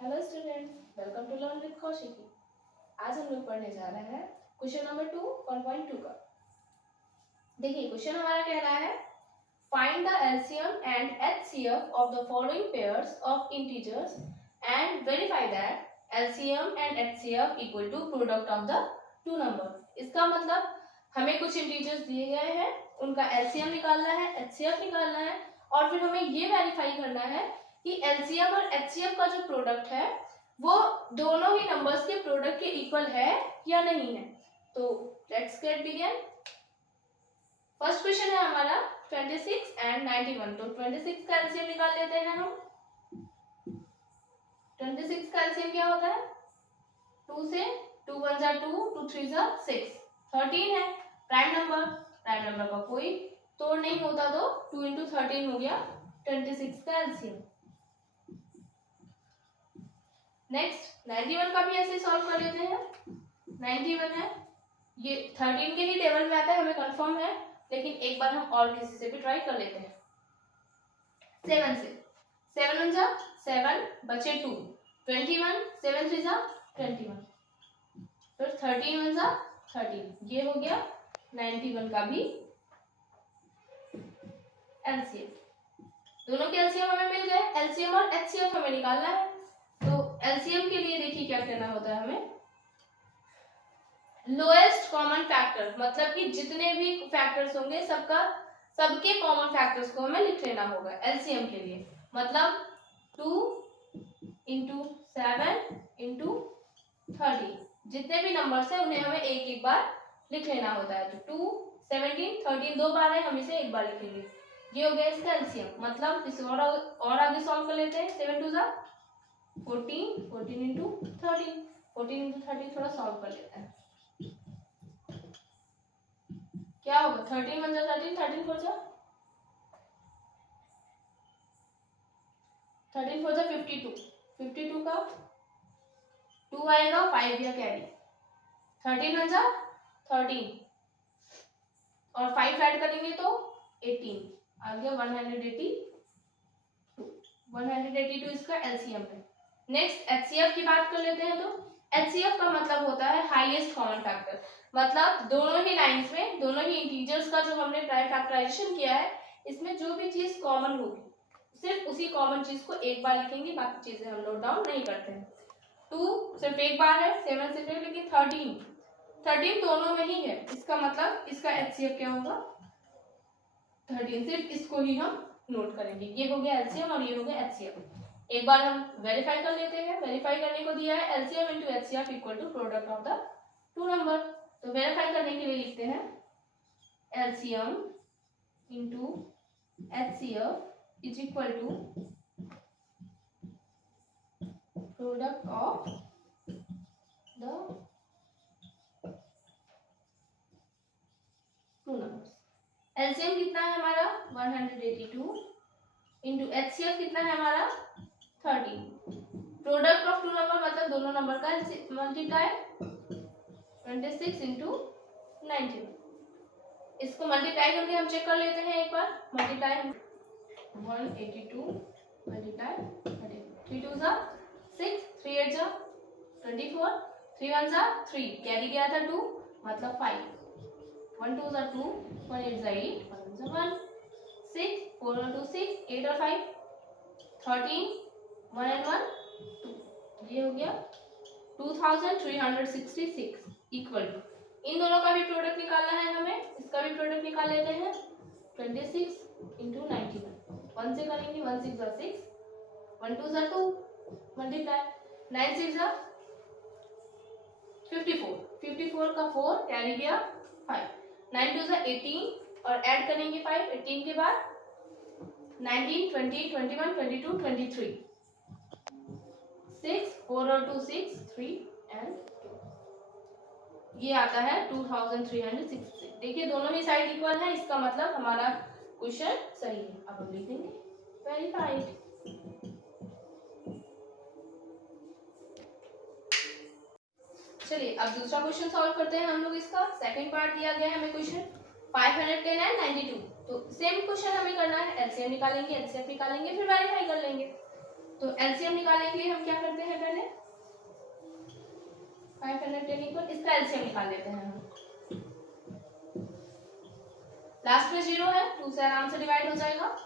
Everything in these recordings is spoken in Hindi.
Hello students, welcome to learn with Kaushiki. आज हम लोग पढ़ने जा रहे हैं क्वेश्चन नंबर 2 1.2 का। देखिए क्वेश्चन हमारा कह रहा है find the LCM and HCF of the following pairs of integers and verify that LCM and HCF equal to product of the two number. इसका मतलब हमें कुछ इंटीजर्स दिए गए हैं, उनका एलसीएम निकालना है, एचसीएफ निकालना है और फिर हमें ये वेरीफाई करना है कि एलसीएम और एचसीएफ का जो प्रोडक्ट है वो दोनों ही नंबर्स के प्रोडक्ट के इक्वल है या नहीं है। तो let's get begin. First question है हमारा 26 एंड 91। तो 26 का एलसीएम निकाल लेते हैं हम। 26 का एलसीएम क्या होता है? 2 से 2 1 जा 2, 2 3 जा 6, 13 है प्राइम नंबर। प्राइम नंबर का कोई तोड़ नहीं होता तो 2 इंटू 13 हो गया 26 का एलसीएम। नेक्स्ट 91 का भी ऐसे सॉल्व कर लेते हैं। 91 है, ये 13 के ही टेबल में आता है, हमें कंफर्म है, लेकिन एक बार हम और किसी से भी ट्राई कर लेते हैं। 7 से 7 1 जा 7 बचे 2, 21 7 3 जा 21, फिर 13 1 जा 13, ये हो गया 91 का भी एलसीएम। दोनों के एलसीएम हमें मिल गए, एलसीएम और एचसीएफ हमें निकालना है। तो एलसीएम के लिए देखिए क्या करना होता है हमें, लोएस्ट कॉमन फैक्टर, मतलब कि जितने भी फैक्टर्स होंगे सबके कॉमन फैक्टर्स को हमें लिख लेना होगा एलसीएम के लिए। मतलब 2 इंटू 7 इंटू 30, जितने भी नंबर्स हैं उन्हें हमें एक एक बार लिख लेना होता है। तो 2 17 13 दो बार है, हम इसे एक बार लिखेंगे। ये हो गया इसका एलसीएम। मतलब इसे और आगे सॉल्व कर लेते हैं। 7 2 जा 14, 14 इंटू 13, 14 इंटू 13 थोड़ा सॉल्व कर लेते हैं। क्या होगा? 13 1 जा 13, 13 4 जा 13 4 जा 52, 52 का 2 आएगा, 5 या कैरी, 13 1 जा 13 और 5 ऐड करेंगे तो 18 आ गया 182। 182 इसका एलसीएम है। नेक्स्ट एचसीएफ की बात कर लेते हैं। तो एचसीएफ का मतलब होता है हाईएस्ट कॉमन फैक्टर, मतलब दोनों ही लाइंस में, दोनों ही इंटीजर्स का जो हमने प्राइम फैक्टराइजेशन किया है, इसमें जो भी चीज कॉमन होगी सिर्फ उसी कॉमन चीज को एक बार लिखेंगे, बाकी चीजें हम नोट डाउन नहीं करते हैं। 2 सिर्फ एक बार है, 7 सिर्फ एक, लेकिन 13 दोनों में ही है, इसका मतलब इसका एचसीएफ क्या होगा? 13, सिर्फ इसको ही हम नोट करेंगे। ये हो गया एलसीएम और ये हो गया एचसीएफ। एक बार हम वेरीफाई कर लेते हैं। वेरीफाई करने को दिया है LCM into HCF equal to product of the two number. तो वेरीफाई करने के लिए लिखते हैं LCM into HCF is equal to product of the two numbers. LCM कितना है हमारा? 182 इंटू एचसीएफ कितना है हमारा? 13। प्रोडक्ट ऑफ टू नंबर मतलब दोनों नंबर का मल्टीप्लाई 26 इंटू 91। इसको मल्टीप्लाई करके हम चेक कर लेते हैं एक बार। मल्टीप्लाई 182 मल्टीप्लाई 3 2 जा 6, 3 8 जा 24, 3 1 जा 3, कैरी गया था 2 मतलब 5, 1 2 जा 2, 1 8 जा 8, 1 जा 1, 6 4 और 2 6, 8 और 5 13, 1 and 1 2, ये हो गया 2366 इक्वल टू, इन दोनों का भी प्रोडक्ट निकालना है हमें, इसका भी प्रोडक्ट निकाल लेते हैं। 26 इंटू 91, 1 से करेंगे, 1 6 जा 6, 1 2 जा 2 मल्टीप्लाई 9 6 जा 54, 54 का 4 कैरी गया 5, 9 2 जा 18 और ऐड करेंगे 5, 18 के बाद 19 20 21 22 23, 6 4 और 2 6, 3 and 2, ये आता है 2366। देखिए दोनों ही साइड इक्वल है, इसका मतलब हमारा क्वेश्चन सही है। अब हम लिख देंगे वेरीफाइड। चलिए अब दूसरा क्वेश्चन सॉल्व करते हैं हम लोग। इसका सेकंड पार्ट दिया गया है हमें क्वेश्चन 510 एंड 92। तो सेम क्वेश्चन हमें करना है, एलसीएम निकालेंगे, एचसीएफ निकालेंगे, फिर वेरीफाई कर लेंगे। तो एलसीएम निकालने के लिए हम क्या करते हैं, पहले 510 इक्वल इसका एलसीएम निकाल लेते हैं हम। लास्ट में 0 है, 2 से आराम से डिवाइड हो जाएगा।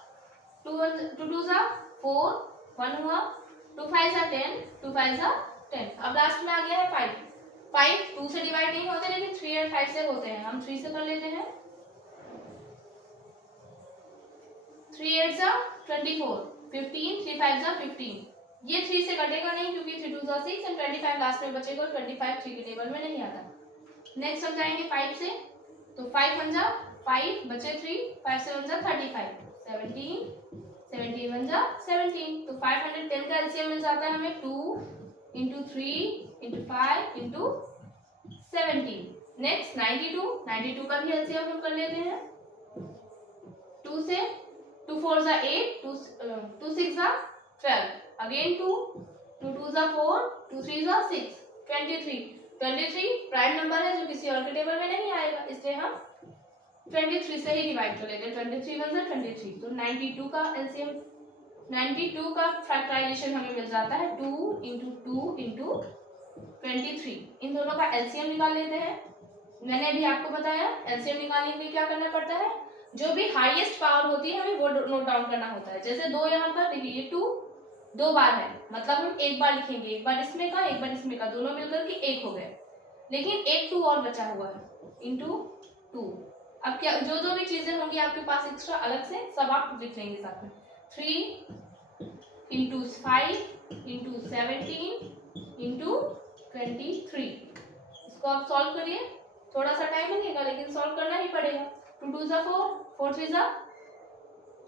2 2 जा 4, 1 हुआ, 2 5 जा 10, 2 5 जा 10। अब लास्ट में आ गया है 5। 5 2 से डिवाइड नहीं होते, लेकिन 3 और 5 से होते हैं। हम 3 से कर लेते हैं। 3 8 जा 24, 15, 3 5 जा 15। ये 3 से कटेगा नहीं, क्योंकि 3 2 जा 6 और 25 लास्ट में बचेगा, और 25 3 के टेबल में नहीं आता। नेक्स्ट हम जाएंगे 5 से, तो 5 1 जा 5, बचे 3, 5 से 1 जा 35, 17, 17 1 जा 17। तो 510 का एलसीएम मिल जाता है हमें 2 इंटू 3 इंटू 5 इंटू 17। नेक्स्ट 92, 92 का भी एलसीएम हम कर लेते हैं। 2 से 2 4 जा 8, 2 6 जा 12, अगेन 2 2 2 जा 4, 2 3 जा 6, 23। 23 प्राइम नंबर है जो किसी और के टेबल में नहीं आएगा, इसलिए हम 23 से ही डिवाइड कर लेते हैं। 23 1 जा 23। तो 92 का एलसीएम, 92 का फैक्टराइजेशन हमें मिल जाता है 2 इंटू 2 इंटू 23। इन दोनों का एलसीएम निकाल लेते हैं। मैंने अभी आपको बताया एलसीएम निकालने के लिए क्या करना पड़ता है, जो भी हाईएस्ट पावर होती है हमें वो नोट डाउन करना होता है। जैसे 2 यहाँ पर देखिए, ये 2 2 बार है, मतलब हम एक बार लिखेंगे, एक बार इसमें का एक बार इसमें का, दोनों मिलकर के 1 हो गए, लेकिन एक 2 और बचा हुआ है इंटू 2। अब क्या जो जो भी चीजें होंगी आपके पास एक्स्ट्रा अलग से, सब आप लिख लेंगे साथ में। 3 इंटू 5 इंटू 17 इंटू 23। इसको आप सॉल्व करिए, थोड़ा सा टाइम लगेगा लेकिन सॉल्व करना ही पड़ेगा। 2 2 जा 4, 4 3 जा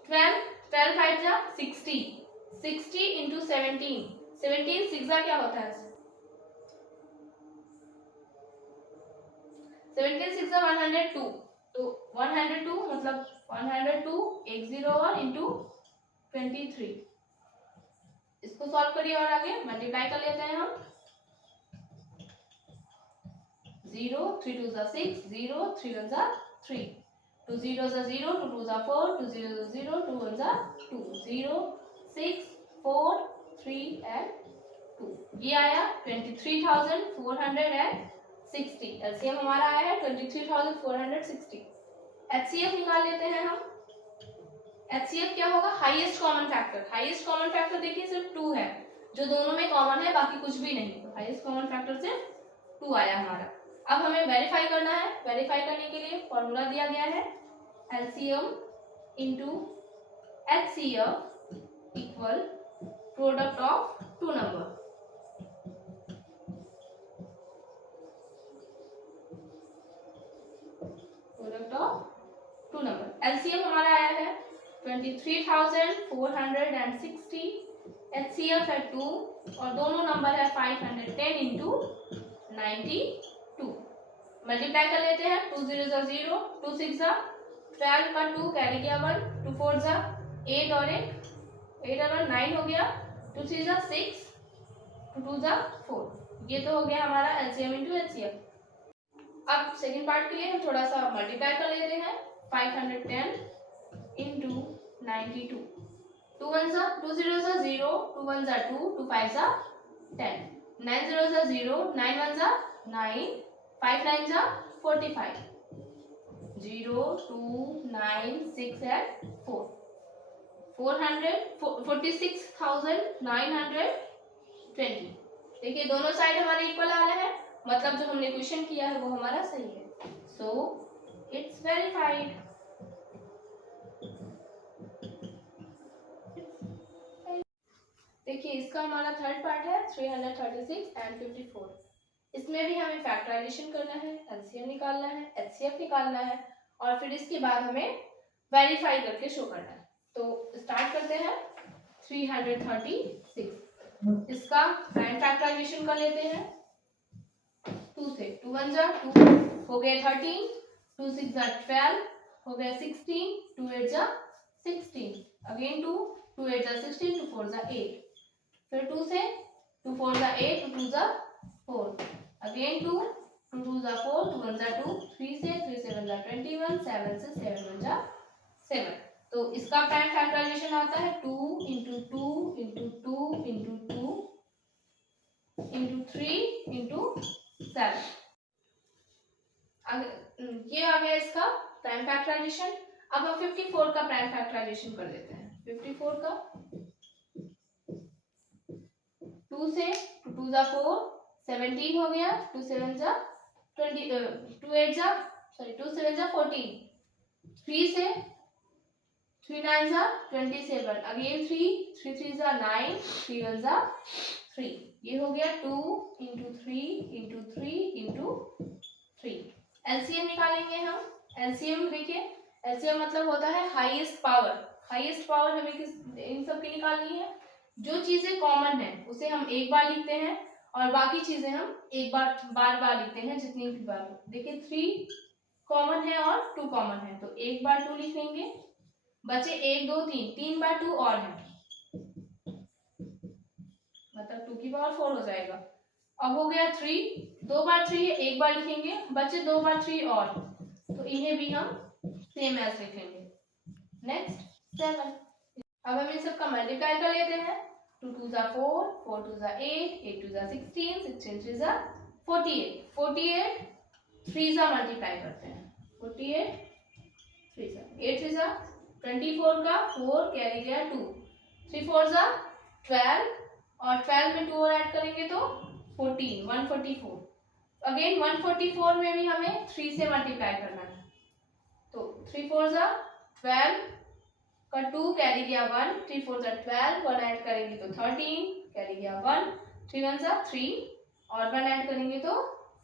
12, 12 5 जा 60, 60 इंटू 17, 17 6 जा क्या होता है, 17 6 जा 102। तो 102 मतलब 102 एक 0 और इंटू 23। इसको सॉल्व करिए और आगे मल्टीप्लाई कर लेते हैं हम। 0 3 2 जा 6, 0 3 1 जा 3, 2 0 जा 0, 2 2 जा 4, 2 0 जा 0, 2 1 जा 2, 0 6 4 3 and 2। ये आया 23,460। एलसीएम हमारा आया है 23,460। एचसीएफ निकाल लेते हैं हम। एचसीएफ क्या होगा, highest common factor. Highest common factor देखिए सिर्फ 2 है, जो दोनों में कॉमन है, बाकी कुछ भी नहीं। तो हाईएस्ट कॉमन फैक्टर सिर्फ 2 आया हमारा। अब हमें वेरीफाई करना है। वेरीफाई करने के लिए फॉर्मूला दिया गया है, LCM into HCF equal product of 2 number. Product of 2 number. LCM हमारा आया है 23,460, एचसीएफ है 2 और दोनों नंबर है 510 इंटू 92। मल्टीप्लाई कर लेते हैं। 2 0 जा 0, 2 6 जा 12 का 2 कैरी किया 1, 2 4 जा 8 और 8 और 9 हो गया, 2 3 जा 6, 2 2 जा 4। ये तो हो गया हमारा एलसीएम इंटू एचसीएफ। अब सेकंड पार्ट के लिए हम थोड़ा सा मल्टीप्लाई कर लेते हैं। 510 इंटू 92, 2 1 जा 2 0 जा 0, 2 1 जा 2, 2 5 जा 10, 9 0 जा 0, 9 1 जा 9, 5 9 जा 45, 0 2 9 6 and 4, 46,920। देखिए दोनों साइड हमारे इक्वल आ रहे हैं, मतलब जो हमने क्वेश्चन किया है वो हमारा सही है। So it's verified. देखिए इसका हमारा थर्ड पार्ट है 336 एंड 54। इसमें भी हमें फैक्टराइजेशन करना है, एलसीएम निकालना है, एचसीएफ निकालना है और फिर इसके बाद हमें वेरीफाई करके शो करना है। तो स्टार्ट करते हैं 336। इसका प्राइम फैक्टराइजेशन कर लेते हैं 2 से। 2 1 जा 2 हो गए 13, 2 6 जा 12 हो गए 16, 2 8 जा 16, अगेन 2 2 8 जा 16, 2 4 जा 8, फिर 2 से 2 4 जा 8, 2 2 जा 4, अगेन 2 2 2 जा 4, 2 1 जा 2, 3 से 3 7 जा 21, 7 से 7 1 जा 7। तो इसका प्राइम फैक्टराइजेशन आता है 2 into 2 into 2 into 2 into 3 into 7। ये आ गया इसका प्राइम फैक्टराइजेशन। अब हम 54 का प्राइम फैक्टराइजेशन कर लेते हैं। 54 का 2 से 2 जा 4 17 हो गया, 2 7 जा 20 2 8 जा सॉरी 2 7 जा 14, 3 से 3 9 जा 27, अगेन 3 3 3 जा 9, 3 1 जा 3। ये हो गया 2 इंटू 3 इंटू 3 इंटू 3। एलसीएम निकालेंगे हम। एलसीएम देखिए, एलसीएम मतलब होता है हाईएस्ट पावर। हाईएस्ट पावर हमें किस इन सब की निकालनी है। जो चीजें कॉमन है उसे हम एक बार लिखते हैं और बाकी चीजें हम एक बार लिखते हैं जितनी भी बार हो। देखिए 3 कॉमन है और 2 कॉमन है, तो एक बार 2 लिख लेंगे, बचे 1 2 3 बार 2 और है, मतलब 2 की पावर 4 हो जाएगा। अब हो गया 3, 2 बार 3 है, एक बार लिखेंगे, बचे 2 बार 3 और, तो इन्हें भी हम सेम एज लिखेंगे। नेक्स्ट 7। अब हम इन सब का मल्टीप्लाई कर लेते हैं। 2 2 जा 4, 4 2 जा 8, 8 2 जा 16, 16 3 जा 48, 48 3 जा मल्टीप्लाई करते हैं। 48 3 जा 8 3 जा 24 का 4 कैरी गया 2, 3 4 जा 12 और 12 में 2 और ऐड करेंगे तो 14 144। अगेन 144 में भी हमें 3 से मल्टीप्लाई करना है, तो 3 4 जा 12 का 2 कैरी गया 1, 3 4 जा 12, 1 ऐड करेंगे तो 13 कैरी गया 1, 3 1 जा 3 और 1 ऐड करेंगे तो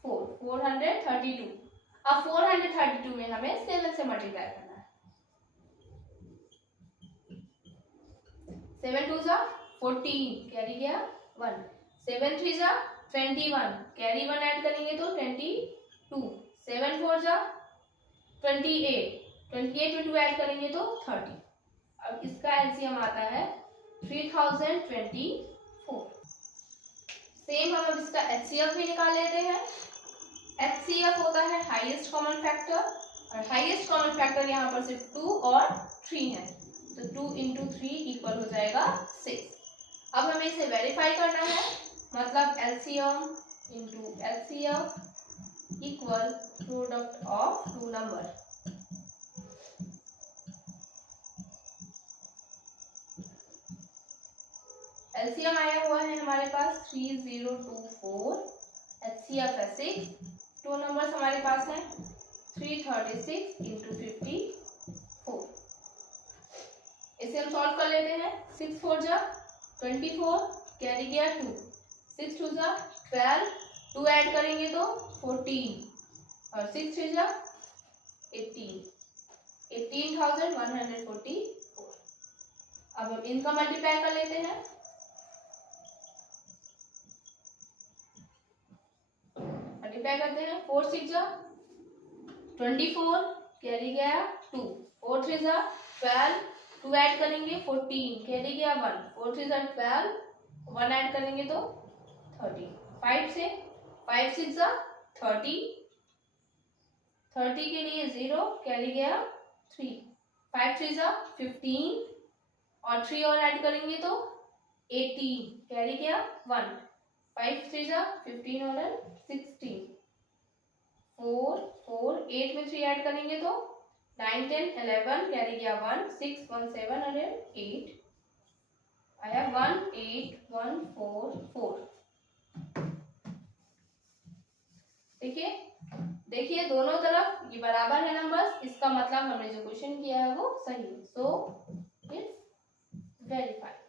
4, 432। अब 432 में हमें 7 से मल्टीप्लाई करना है। 7 2 जा 14 कैरी गया 1, 7 3 जा 21 कैरी 1 ऐड करेंगे तो 22, 7 4 जा 28, 28 में 2 ऐड करेंगे तो 30। अब इसका एलसीएम आता है 3024। सेम हम अब इसका एचसीएफ भी निकाल लेते हैं। एचसीएफ होता है हाईएस्ट कॉमन फैक्टर, और हाईएस्ट कॉमन फैक्टर यहाँ पर सिर्फ 2 और 3 है, तो 2 इंटू 3 इक्वल हो जाएगा 6। अब हमें इसे वेरीफाई करना है, मतलब LCM into HCF equal product of 2 number. LCM आया हुआ है हमारे पास 3024, एचसीएफ है 6, 2 नंबर्स हमारे पास हैं 336 इंटू 54। इसे हम सॉल्व कर लेते हैं। 6 4 जा 24 कैरी गया 2, 6 2 जा 12, 2 ऐड करेंगे तो 14 और 6 3 जा 18, 18,144। अब हम इनका मल्टीप्लाई कर लेते हैं। मल्टीप्लाई करते हैं, 4 6 जा 24 कैरी गया 2, 4 3 जा 12, 2 ऐड करेंगे 14 कैरी गया 1, 4 3 जा 12, 1 ऐड करेंगे तो 30। 5 से 5 6 जा 30, 30 के लिए 0 कैरी गया 3, 5 3 जा 15 और 3 और ऐड करेंगे तो 18 कैरी गया 1, 5 3 जा 15 और 16, 4 4 8 में 3 ऐड करेंगे तो 9 10 11 कैरी गया 1, 6 1 7 और 8 आया 1 8 1 4 4। देखिए देखिए दोनों तरफ ये बराबर है नंबर्स, इसका मतलब हमने जो क्वेश्चन किया है वो सही है। So it's verified.